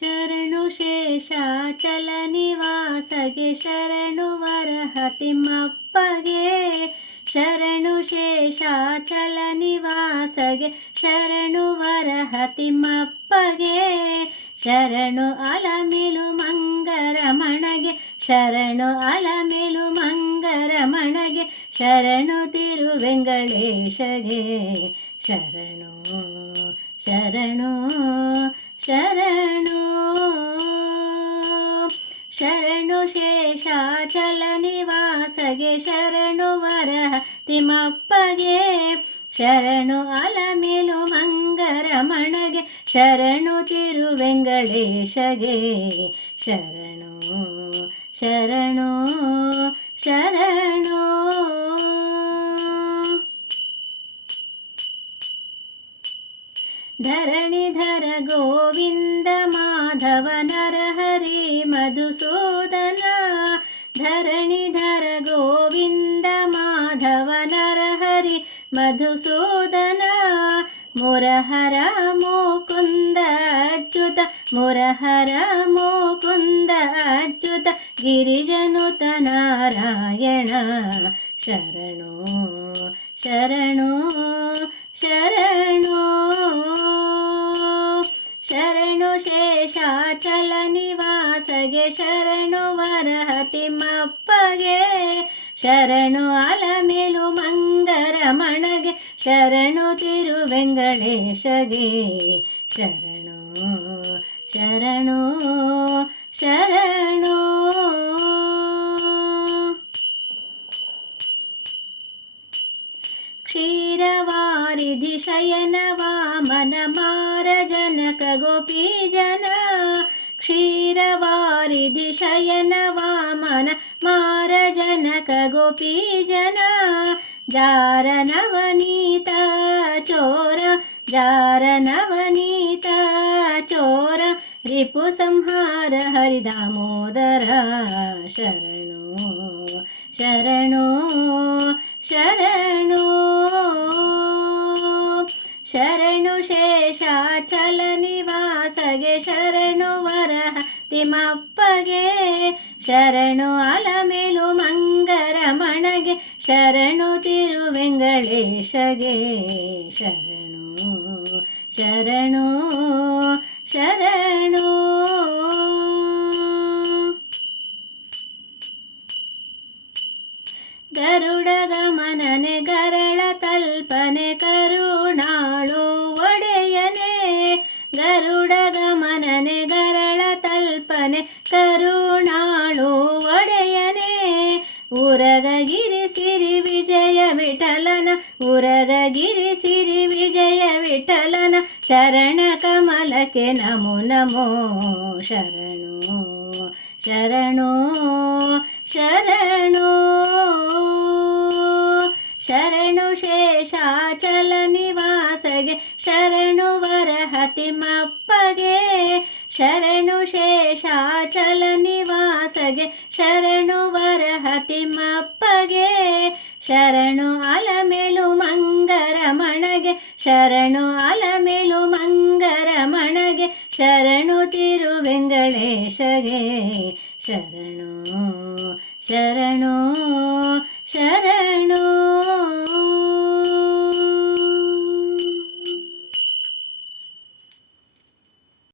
ಶರಣು ಶೇಷಾಚಲ ನಿವಾಸಗೆ ಶರಣು ವರಹ ತಿಮ್ಮಪ್ಪಗೆ ಶರಣು ಶೇಷಾಚಲ ನಿವಾಸಗೆ ಶರಣು ವರಹ ತಿಮ್ಮಪ್ಪಗೆ ಶರಣು ಅಲಮಿಲು ಮಂಗರಮಣಗೆ ಶರಣು ಅಲಮಿಲು ಮಂಗರಮಣಗೆ ಶರಣು ತಿರುವೆಂಗಳೇಶಗೆ. ಶರಣು ಶರಣು ಶರಣು ವರಹ ತಿಮ್ಮಪ್ಪಗೆ ಶರಣು ಅಲಮೇಲು ಮಂಗರಮಣಗೆ ಶರಣು ತಿರುವೆಂಗಳೇಶಗೆ ಶರಣು ಶರಣು ಶರಣು ಧರಣಿಧರ ಗೋವಿಂದ ಮಾಧವ ಮಾಧವ ನರಹರಿ ಮಧುಸೂದನ ಮುರಹರ ಮುಕುಂದ ಅಚ್ಯುತ ಮುರಹರ ಮುಕುಂದ ಅಚ್ಯುತ ಗಿರಿಜನುತ ನಾರಾಯಣ ಶರಣು ಶರಣು ಶರಣು ಶರಣು ಶೇಷಾಚಲ ನಿವಾಸಗೆ ಶರಣು ವರಹ ತಿಮ್ಮಪ್ಪಗೆ ಶರಣು ಅಲಮೇಲು ಮಂಗರಮಣಗೆ ಶರಣು ತಿರುವೆಂಗಳೇಶಗೆ ಶರಣು ಶರಣು ಶರಣು ಕ್ಷೀರವಾರಿಧಿ ಶಯನ ವಾಮನ ಮಾರ ಜನಕ ಗೋಪೀಜನ ಕ್ಷೀರವಾರಿಧಿ ಶಯನ ವಾಮನ ಜಾರ ನವನೀತ ಚೋರ ಜಾರ ನವನೀತ ಚೋರ, ರಿಪು ಸಂಹಾರ ಹರಿದಾಮೋದರ ಶರಣು ಶರಣು ಶರಣು ಶರಣು ಶೇಷಾಚಲ ನಿವಾಸಗೆ, ಶರಣು ವರಹ ತಿಮ್ಮಪ್ಪಗೆ, ಶರಣು ಅಲಮೇಲು ಮಂಗರಮಣಗೆ ಶರಣು ತಿರುವೆಂಗಳೇಶಗೆ ಶರಣು ಶರಣು ಶರಣು. ಕಮಲಕ್ಕೆ ನಮೋ ನಮೋ ಶರಣು ಶರಣು ಶರಣು. ಶರಣು ಶೇಷಾಚಲ ನಿವಾಸಗೆ, ಶರಣು ವರಹತಿಮಪ್ಪಗೆ ಶರಣು ಶೇಷಾಚಲ ನಿವಾಸಗೆ, ಶರಣು ವರಹತಿಮಪ್ಪಗೆ ಶರಣು ಅಲಮೇಲು ಮಂಗರಮಣಗೆ, ಶರಣು ತಿರುವೆಂಗಣೇಶಗೆ ಶರಣು ಶರಣು.